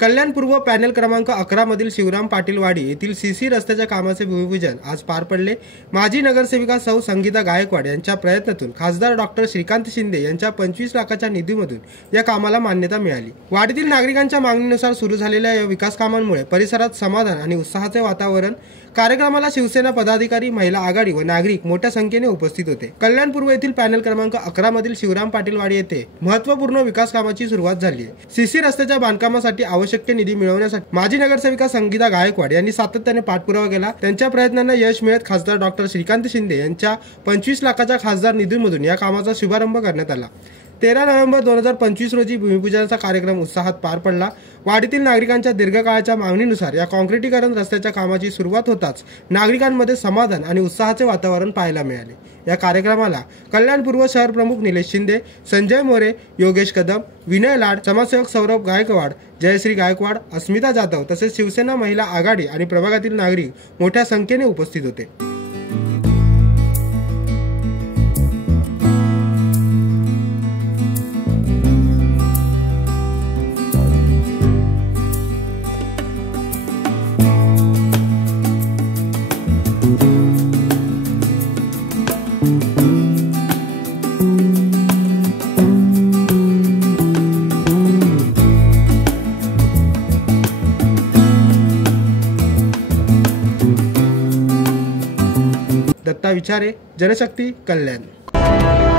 कल्याण पूर्व पॅनल क्रमांक 11 मधील शिवराम पाटील वाडी येथील सीसी रस्त्याच्या कामाचे भूमिपूजन आज पार पडले। माजी नगरसेविका सौ संगीता गायकवाड यांच्या प्रयत्नातून खासदार डॉक्टर श्रीकांत शिंदे यांच्या 25 लाखाच्या निधीमधून या कामाला मान्यता मिळाली। वाडीतील नागरिकांच्या मागणीनुसार सुरू झालेल्या या विकास कामांमुळे परिसरात समाधान आणि उत्साहाचे वातावरण। कार्यक्रमाला शिवसेना पदाधिकारी, महिला आघाडी व नागरिक मोठ्या संख्येने उपस्थित होते। कल्याण पूर्व येथील पॅनल क्रमांक 11 मधील शिवराम पाटील वाडी येथे महत्त्वपूर्ण विकास कामाची सुरुवात झाली आहे। सीसी रस्त्याच्या बांधकामासाठी आवश्यक निधी मिळवण्यासाठी माजी नगरसेविका संगीता गायकवाड यांनी सातत्याने पाठपुरावा केला। त्यांच्या प्रयत्नांना यश मिळत खासदार डॉक्टर श्रीकांत शिंदे यांच्या 25 लाखाच्या खासदार निधीमधून या कामाचा शुभारंभ करण्यात आला। 13 नोव्हेंबर 2025 रोजी भूमिपूजनाचा कार्यक्रम उत्साहात पार पडला। वाडीतील नागरिकांच्या दीर्घकाळाच्या मागणीनुसार या काँक्रिटीकरण रस्त्याच्या कामाची सुरुवात होताच नागरिकांमध्ये समाधान आणि उत्साहाचे वातावरण पाहायला मिळाले। या कार्यक्रमाला कल्याण पूर्व शहर प्रमुख निलेश शिंदे, संजय मोरे, योगेश कदम, विनय लाड, समाजसेवक सौरभ गायकवाड, जयश्री गायकवाड, अस्मिता जाधव तसेच शिवसेना महिला आघाडी आणि प्रभागातील नागरिक मोठ्या संख्येने उपस्थित होते। दत्ता विचारे, जनशक्ती, कल्याण।